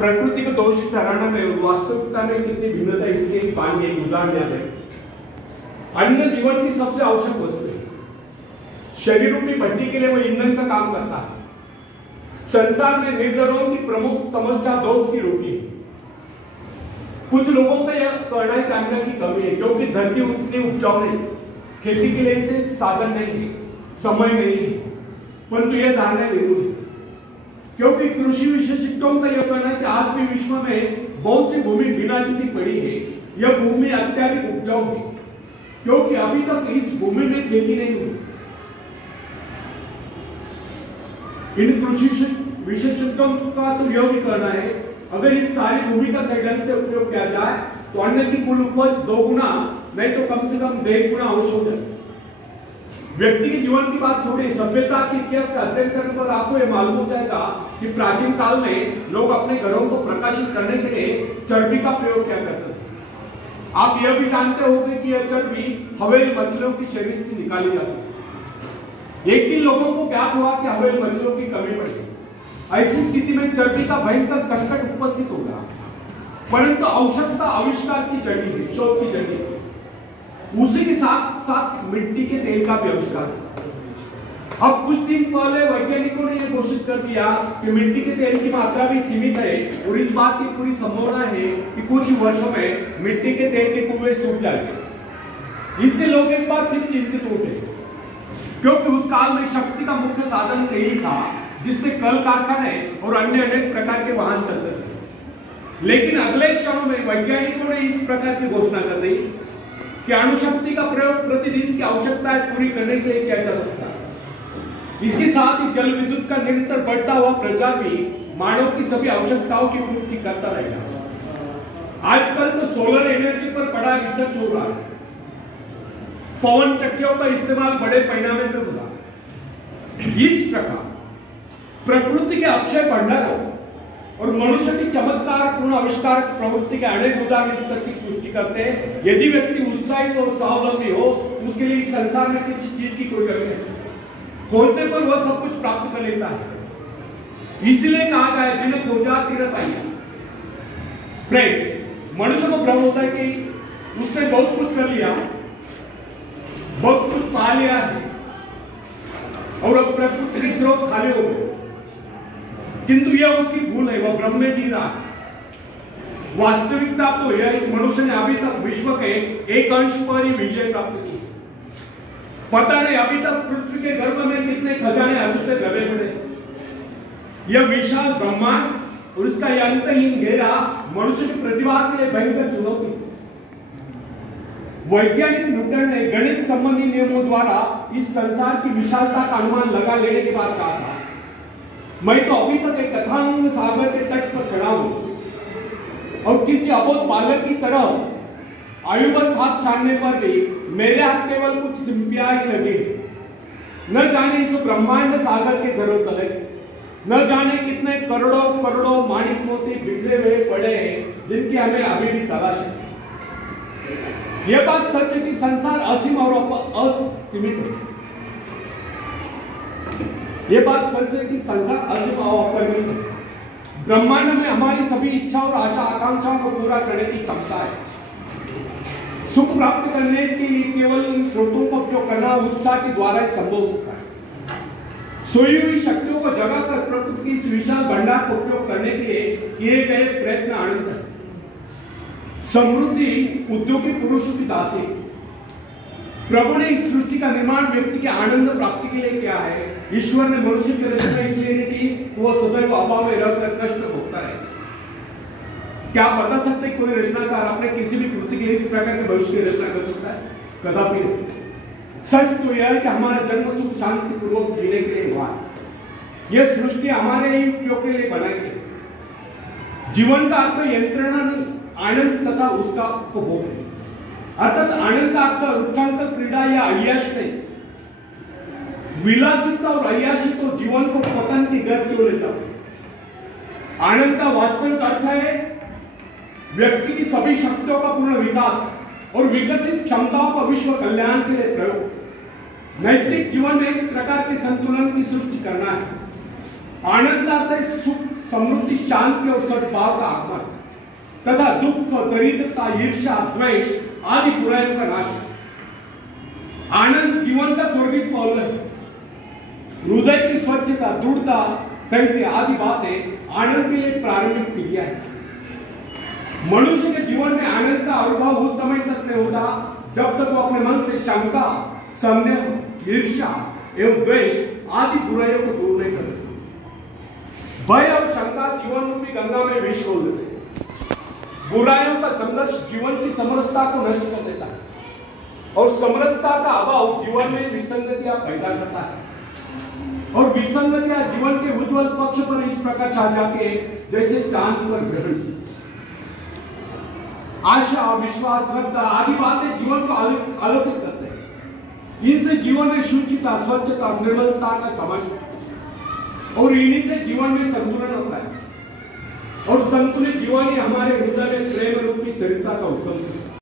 प्रकृति को दोषी ठहराना नहीं और वास्तविकता में कितनी भिन्नता इसकी एक पानी एक उदाहरण है। अन्न जीवन की सबसे आवश्यक वस्तु है। शरीर रूपी भट्टी के लिए वो ईंधन का काम करता है। संसार में निर्धनों की प्रमुख समस्या दूध की रोटी है। कुछ लोगों का यह कहना है कि अन्न की कमी है क्योंकि धरती उतनी उपजाऊ नहीं, खेती के लिए इतने साधन नहीं है, समय नहीं है। परंतु यह धारणा जरूर है क्योंकि कृषि विशेषज्ञों का यह कहना है कि आज भी विश्व में बहुत सी भूमि बिना जोती पड़ी है। यह भूमि अत्यधिक उपजाऊ है क्योंकि अभी तक इस भूमि में खेती नहीं हुई। इन कृषि विशेषज्ञों का तो यह भी कहना है अगर इस सारी भूमि का सही ढंग से उपयोग किया जाए तो अन्न की कुल उपज 2 गुना नहीं तो कम से कम 1.5 गुना अवश्य हो जाए। व्यक्ति के जीवन की बात छोड़िए, सभ्यता के इतिहास का अध्ययन करने पर आपको यह मालूम हो जाएगा कि प्राचीन काल में लोग अपने घरों को प्रकाशित करने के लिए चर्बी का प्रयोग क्या करते थे। आप यह भी जानते होंगे कि यह चर्बी हवेली मछलियों के शरीर से निकाली जाती है। एक दिन लोगों को ज्ञात हुआ कि हवेली मछलियों की कमी पड़ गई। ऐसी स्थिति में चर्बी का भयंकर संकट उपस्थित होगा। परंतु औषधता आविष्कार की जड़ी है, शोध की जड़ी है। उसी के साथ साथ मिट्टी के तेल का भी आविष्कार। अब कुछ दिन पहले वैज्ञानिकों ने यह घोषित कर दिया कि मिट्टी के तेल की मात्रा भी सीमित है और इस बात की पूरी संभावना है कि कुछ वर्षों में मिट्टी के तेल के कुएं सूख जाएंगे। इससे लोग एक बार फिर चिंतित उठे क्योंकि उस काल में शक्ति का मुख्य साधन तेल था जिससे कल कारखाने और अन्य अनेक प्रकार के वाहन चलते थे। लेकिन अगले क्षणों में वैज्ञानिकों ने इस प्रकार की घोषणा कर दी कि अणुशक्ति का प्रयोग प्रतिदिन की आवश्यकताएं पूरी करने के लिए किया जा सकता है। इसके साथ ही जल विद्युत का निरंतर बढ़ता हुआ प्रचार भी मानव की सभी आवश्यकताओं की पूर्ति करता रहेगा। आजकल तो सोलर एनर्जी पर बड़ा रिसर्च हो रहा है। पवन चक्कियों का इस्तेमाल बड़े पैमाने पर हो रहा है। इस प्रकार प्रकृति के अक्षय भंडारों और मनुष्य की चमत्कार पूर्ण आविष्कार प्रवृत्ति के अनेक उदाहरण इस तरह की पुष्टि करते हैं। यदि व्यक्ति उत्साही और स्वावलंबी हो उसके लिए संसार में किसी चीज की कोई कमी नहीं। खोजने पर वह सब कुछ प्राप्त कर लेता है। इसलिए कहा गया जिन्हें खोजा तिन्हें पाया। फ्रेंड्स, मनुष्य को भ्रम होता है कि उसने बहुत कुछ कर लिया, बहुत कुछ पा लिया है और अब प्रकृति के स्रोत खाली हो गए। किंतु यह उसकी भूल है, वह भ्रम में जी रहा है। वास्तविकता तो यह है कि मनुष्य ने अभी तक विश्व के एक अंश पर ही विजय प्राप्त की। पता नहीं अभी तक पृथ्वी के गर्भ में कितने खजाने अछूते दबे पड़े। यह विशाल ब्रह्मांड और इसका यह अंतहीन घेरा मनुष्य की प्रतिभा के लिए भयंकर चुनौती। वैज्ञानिक न्यूटन ने गणित संबंधी नियमों द्वारा इस संसार की विशालता का अनुमान लगा लेने के बाद कहा था, मैं तो अभी तक एक अथांग सागर के तट पर खड़ा हूं और किसी अबोध बालक की तरह आयु पर खाक छानने पर भी मेरे हाथ केवल कुछ सिंपिया ही लगे। न जाने इस ब्रह्मांड सागर के घरों तले न जाने कितने करोड़ों करोड़ों माणिक मोती बिखरे हुए पड़े हैं जिनकी हमें अभी भी तलाश है। यह बात सच है कि संसार असीम और असीमित है। यह बात सच है कि संसार असीम और अपरिमित है। ब्रह्मांड में हमारी सभी इच्छा और आशा आकांक्षाओं को पूरा करने की क्षमता है। सुख प्राप्त करने के लिए केवल इन स्रोतों का उपयोग करना उत्साह के द्वारा संभव हो सकता है। सोई हुई शक्तियों को जगाकर प्रकृति की इस विशाल भंडार को उपयोग करने के लिए किए गए प्रयत्न अनंत है। समृद्धि उद्योगी पुरुषों की दासी। प्रभु ने इस सृष्टि का निर्माण व्यक्ति के आनंद प्राप्ति के लिए किया है। ईश्वर ने मनुष्य की रचना इसलिए नहीं की कि वह सदैव अभाव में रहकर कष्ट भोगता रहे। क्या आप बता सकते कोई रचनाकार अपने किसी भी कृति के लिए इस प्रकार के भविष्य की रचना कर सकता है? कदापि नहीं। सच तो यह है कि हमारा जन्म सुख शांति पूर्वक जीने के लिए हुआ है। यह सृष्टि हमारे ही उपयोग के लिए बनाई है। जीवन का अर्थ यंत्रणा नहीं, आनंद तथा उसका उपभोग है। अर्थात आनंद का अर्थ रुचांक क्रीड़ा या अय्याश नहीं। विलासिता और अय्याशी तो जीवन को पतन की गर्त की ओर ले जाता। आनंद का वास्तविक अर्थ है व्यक्ति की सभी शक्तियों का पूर्ण विकास और विकसित क्षमताओं का विश्व कल्याण के लिए प्रयोग। नैतिक जीवन में एक प्रकार के संतुलन की सृष्टि करना है। आनंद का अर्थ है सुख समृद्धि, शांति और सद्भाव का आगमन तथा दुख, दरिद्रता, ईर्ष्या, द्वेष आदि बुराइयों का नाश। आनंद जीवन का स्वर्गीय फल है। हृदय की स्वच्छता, दृढ़ता, धैर्य आदि बातें आनंद के लिए प्रारंभिक सीढ़ियां हैं। मनुष्य के जीवन में आनंद का अनुभव उस समय तक नहीं होता जब तक वो अपने मन से शंका, संदेह, ईर्ष्या एवं द्वेष आदि बुराइयों को दूर नहीं करते। भय और शंका जीवन रूपी गंगा में विष खोल देते हैं। बुराइयों का संघर्ष जीवन की समरसता को नष्ट कर देता है और समरसता का अभाव जीवन में विसंगतियां पैदा करता है और विसंगतियां जीवन के उज्जवल पक्ष पर इस प्रकार छा जाती है जैसे चांद पर ग्रहण। आशा, विश्वास, श्रद्धा आदि बातें जीवन को आलोकित करते हैं। इनसे जीवन में शुचिता, स्वच्छता और निर्मलता का समावेश और इन्हीं से जीवन में संतुलन होता है और संतुलित जीवन ही हमारे हृदय में प्रेम रूपी स्थिरता का उत्पन्न है।